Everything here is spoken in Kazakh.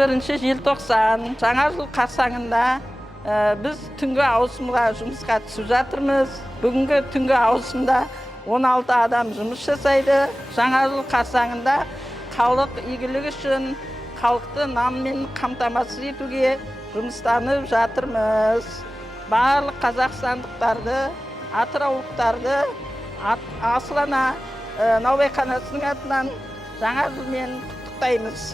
31 желтоқсан жаңа жыл қарсаңында біз түнгі ауысымға жұмысқа түсіп жатырмыз. Бүгінгі түнгі ауысымда 16 адам жұмыс жасайды. Жаңа жыл қарсаңында халық игілігі үшін халықты нанмен қамтамасыз етуге жұмыстанып жатырмыз. Барлық қазақстандықтарды, атыраулықтарды Асыл Ана наубайханасының атынан жаңа жылмен құттықтаймыз.